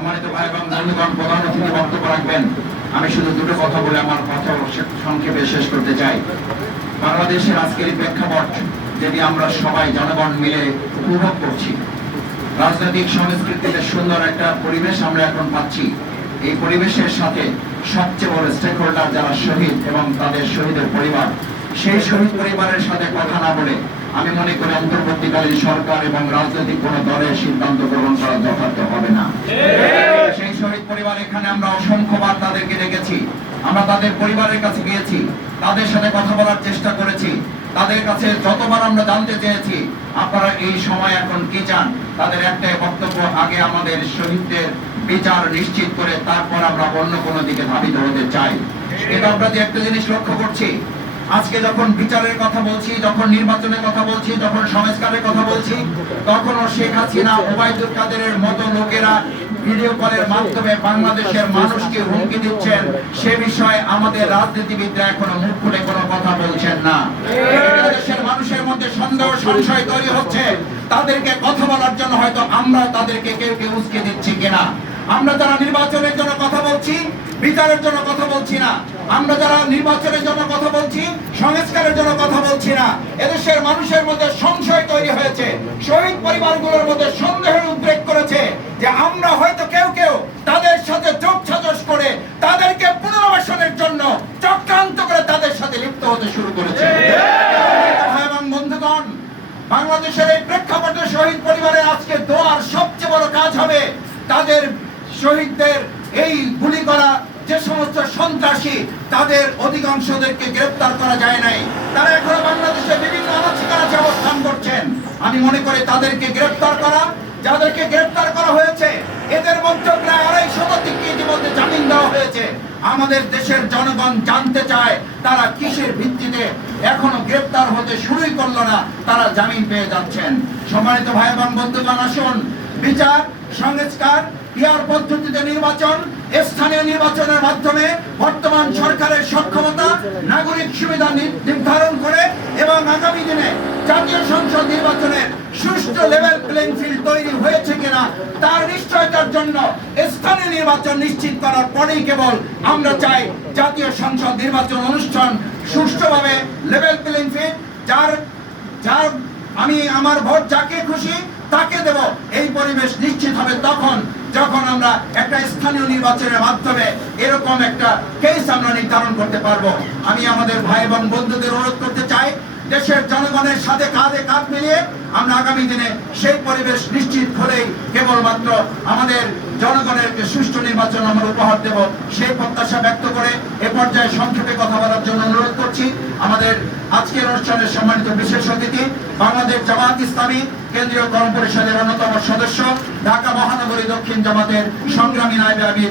সম্মানিত ভাই এবং বন্ধুগণ, প্রধান অতিথি বক্তব্য রাখবেন। আমি শুধু দুটো কথা বলে আমার কথা সংক্ষেপে শেষ করতে চাই। বাংলাদেশের আজকের এই প্রেক্ষাপট যদি আমরা সবাই জনগণ মিলে উপভোগ করছি, রাজনৈতিক সংস্কৃতিতে সুন্দর একটা পরিবেশ আমরা এখন পাচ্ছি। এই পরিবেশের সাথে সবচেয়ে বড় স্টেক হোল্ডার যারা শহীদ এবং তাদের শহীদের পরিবার, সেই শহীদ পরিবারের সাথে কথা না বলে আমি মনে করি অন্তর্বর্তীকালীন সরকার এবং রাজনৈতিক কোন দলের সিদ্ধান্ত গ্রহণ করা যথার্থ হবে না। সেই শহীদ পরিবার এখানে আমরা অসংখ্যবার তাদেরকে দেখেছি, আমরা তাদের পরিবারের কাছে গিয়েছি, তাদের সাথে কথা বলার চেষ্টা করেছি, তাদের কাছে যতবার আমরা জানতে চেয়েছি আপনারা এই সময় এখন কি চান, তাদের একটাই বক্তব্য, আগে আমাদের শহীদদের বিচার নিশ্চিত করে তারপর আমরা অন্য কোনো দিকে ধাবিত হতে চাই। এটা আমরা যে একটা জিনিস লক্ষ্য করছি, আজকে যখন বিচারের কথা বলছি, যখন নির্বাচনের কথা বলছি, যখন সংস্কারের কথা বলছি, তখনও শেখ হাসিনা, ওবায়দুল কাদেরের মতো লোকেরা ভিডিও কলের মাধ্যমে বাংলাদেশের মানুষকে হুমকি দিচ্ছেন, সে বিষয়ে আমাদের রাজনীতিবিদরা এখনো মুখ খুলে কোনো কথা বলছেন না। দেশের মানুষের মধ্যে সন্দেহ সংশয় তৈরি হচ্ছে, তাদেরকে কথা বলার জন্য হয়তো আমরা তাদেরকে কেউ কেউ উস্কে দিচ্ছি কিনা। আমরা যারা নির্বাচনের জন্য কথা বলছি, বিচারের জন্য কথা বলছি না, আমরা যারা নির্বাচনের জন্য কথা বলছি, সংস্কারের জন্য কথা বলছি না, এদেশের মানুষের মধ্যে সংশয় তৈরি হয়েছে, শহীদ পরিবারগুলোর মধ্যে সন্দেহের উদ্রেক করেছে যে আমরা হয়তো কেউ কেউ তাদের সাথে যোগ সাজস করে তাদেরকে পুনর্বাসনের জন্য চক্রান্ত করে তাদের সাথে লিপ্ত হতে শুরু করেছে। এবং বন্ধুগণ, বাংলাদেশের এই প্রেক্ষাপটে শহীদ পরিবারের আজকে দোয়ার সবচেয়ে বড় কাজ হবে তাদের শহীদদের এই গুলি করা যে সমস্ত সন্ত্রাসী, তাদের অধিকাংশদেরকে গ্রেফতার করা যায় নাই, তারা এখনো বাংলাদেশে বিভিন্ন আনাচে অবস্থান করছেন। আমি মনে করি তাদেরকে গ্রেফতার করা, যাদেরকে গ্রেফতার করা হয়েছে এদের মধ্যে প্রায় 250কে ইতিমধ্যে জামিন দেওয়া হয়েছে। আমাদের দেশের জনগণ জানতে চায় তারা কিসের ভিত্তিতে এখনো গ্রেফতার হতে শুরুই করলো না, তারা জামিন পেয়ে যাচ্ছেন। সম্মানিত ভাই এবং বন্ধুগণ, আসুন বিচার, সংস্কার, পিয়ার পদ্ধতিতে নির্বাচন, স্থানীয় নির্বাচনের মাধ্যমে বর্তমান সরকারের সক্ষমতা, নাগরিক সুবিধা নির্ধারণ করে এবং আগামী দিনে জাতীয় সংসদ নির্বাচনের সুষ্ঠু লেভেল প্লেইং ফিল্ড তৈরি হয়েছে কিনা তার নিশ্চয়তার জন্য স্থানীয় নির্বাচন নিশ্চিত করার পরেই কেবল আমরা চাই জাতীয় সংসদ নির্বাচন অনুষ্ঠান সুষ্ঠুভাবে লেভেল প্লেইং ফিল্ড, যার আমি আমার ভোট যাকে খুশি তাকে দেব, এই পরিবেশ নিশ্চিত হবে তখন যখন আমরা একটা স্থানীয় নির্বাচনের মাধ্যমে এরকম একটা কেস আমরা নির্ধারণ করতে পারবো। আমি আমাদের ভাই এবং বন্ধুদের অনুরোধ করতে চাই, দেশের জনগণের সাথে কাঁধে কাঁধ মিলিয়ে আমরা আগামী দিনে সেই পরিবেশ নিশ্চিত হলেই কেবলমাত্র আমাদের জনগণের সুষ্ঠু নির্বাচন আমরা উপহার দেব, সেই প্রত্যাশা ব্যক্ত করে এ পর্যায়ে সংক্ষেপে কথা বলার জন্য অনুরোধ করছি আমাদের আজকের অনুষ্ঠানের সম্মানিত বিশেষ অতিথি, বাংলাদেশ জামাত ইসলামী কেন্দ্রীয় কর্ম পরিষদের অন্যতম সদস্য, ঢাকা মহানগরী দক্ষিণ জামাতের সংগ্রামী নায়েবে আমির